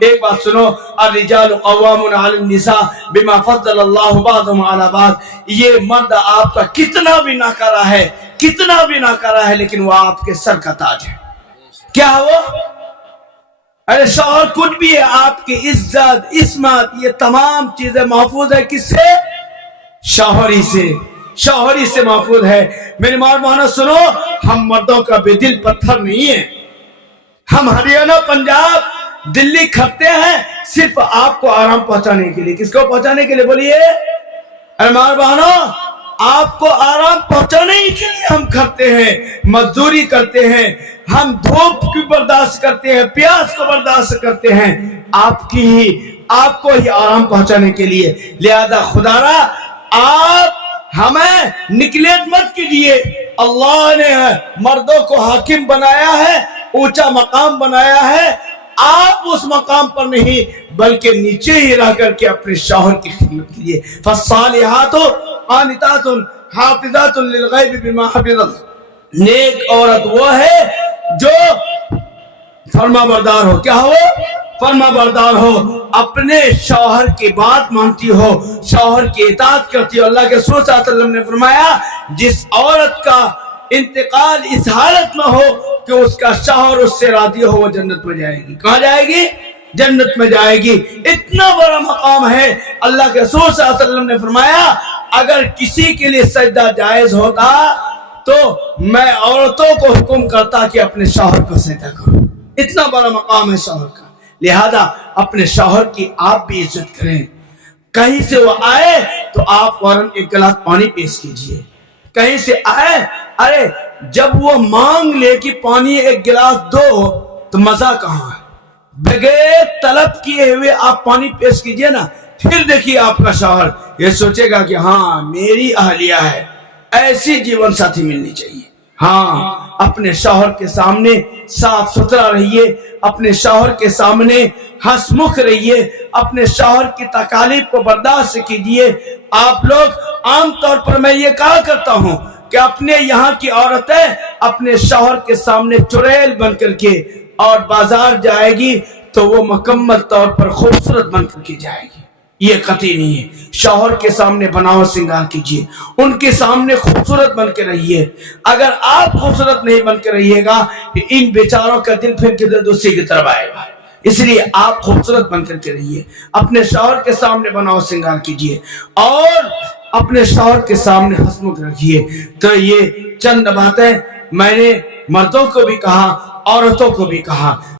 ایک بات سنو، الرجال قوامون علی النساء بما فضل اللہ بعضهم علی بعض. یہ مرد آپ کا کتنا بھی نہ کرا ہے، کتنا بھی نہ کرا ہے، لیکن وہ آپ کے سر کا تاج ہے. کیا وہ؟ ارے شوہر کچھ بھی ہے، آپ کی عزت، عصمت، یہ تمام چیزیں محفوظ ہے کس سے؟ شوہری سے. شوہری سے محفوظ ہے. میرے مہربانو سنو، ہم مردوں کا بے دل پتھر نہیں ہے. ہم ہریانہ، پنجاب، دلی کھٹتے ہیں صرف آپ کو آرام پہنچانے کے لیے. کس کو پہنچانے کے لیے بولیے؟ ارے مہربانو، آپ کو آرام پہنچانے کے لیے ہم کھٹتے ہیں، مزدوری کرتے ہیں، ہم دھوپ کی برداشت کرتے ہیں، پیاس کو برداشت کرتے ہیں، آپ کو ہی آرام پہنچانے کے لیے. لہذا خدا را آپ ہمیں نگلیکٹ مت کیجیے. اللہ نے مردوں کو حاکم بنایا ہے، اونچا مقام بنایا ہے. آپ اس مقام پر نہیں بلکہ نیچے ہی رہ کر کے اپنے شوہر کی خدمت کیجیے. فالصالحات قانتات حافظات للغیب بما حفظ اللہ. نیک عورت وہ ہے جو فرما بردار ہو. کیا ہو؟ فرما بردار ہو، اپنے شوہر کی بات مانتی ہو، شوہر کی اطاعت کرتی ہو. اللہ کے رسول صلی اللہ علیہ وسلم نے فرمایا جس عورت کا انتقال اس حالت میں ہو کہ اس کا شوہر اس سے راضی ہو، وہ جنت میں جائے گی. کہاں جائے گی؟ جنت میں جائے گی. اتنا بڑا مقام ہے. اللہ کے رسول صلی اللہ علیہ وسلم نے فرمایا اگر کسی کے لیے سجدہ جائز ہوتا تو میں عورتوں کو حکم کرتا کہ اپنے شوہر کو سجدہ کرو. اتنا بڑا مقام ہے شوہر کا. لہذا اپنے شوہر کی آپ بھی عزت کریں. کہیں سے وہ آئے تو آپ فوراً ایک گلاس پانی پیش کیجئے. کہیں سے آئے، ارے جب وہ مانگ لے کہ پانی ایک گلاس دو تو مزہ کہاں ہے؟ بغیر طلب کیے ہوئے آپ پانی پیش کیجئے نا، پھر دیکھیے آپ کا شوہر یہ سوچے گا کہ ہاں میری اہلیہ ہے، ایسی جیون ساتھی ملنی چاہیے. ہاں اپنے شوہر کے سامنے صاف ستھرا رہیے، اپنے شوہر کے سامنے ہنس مکھ رہیے، اپنے شوہر کی تکالیف کو برداشت کیجیے. آپ لوگ عام طور پر میں یہ کہا کرتا ہوں کہ اپنے یہاں کی عورتیں اپنے شوہر کے سامنے چڑیل بن کر کے اور بازار جائے گی تو وہ مکمل طور پر خوبصورت بن کر کے جائے گی. یہ قطعی نہیں ہے. شوہر کے سامنے بناؤ سنگار کیجیے، ان کے سامنے خوبصورت بن کے رہیے. اگر آپ خوبصورت نہیں بن کے رہیے گا کہ ان بیچاروں کا دل پھر کدھر دوسری کی طرف آئے گا. اس لیے آپ خوبصورت بن کر کے رہیے، اپنے شوہر کے سامنے بناؤ سنگار کیجیے اور اپنے شوہر کے سامنے ہنسمکھ رکھیے. تو یہ چند باتیں میں نے مردوں کو بھی کہا، عورتوں کو بھی کہا.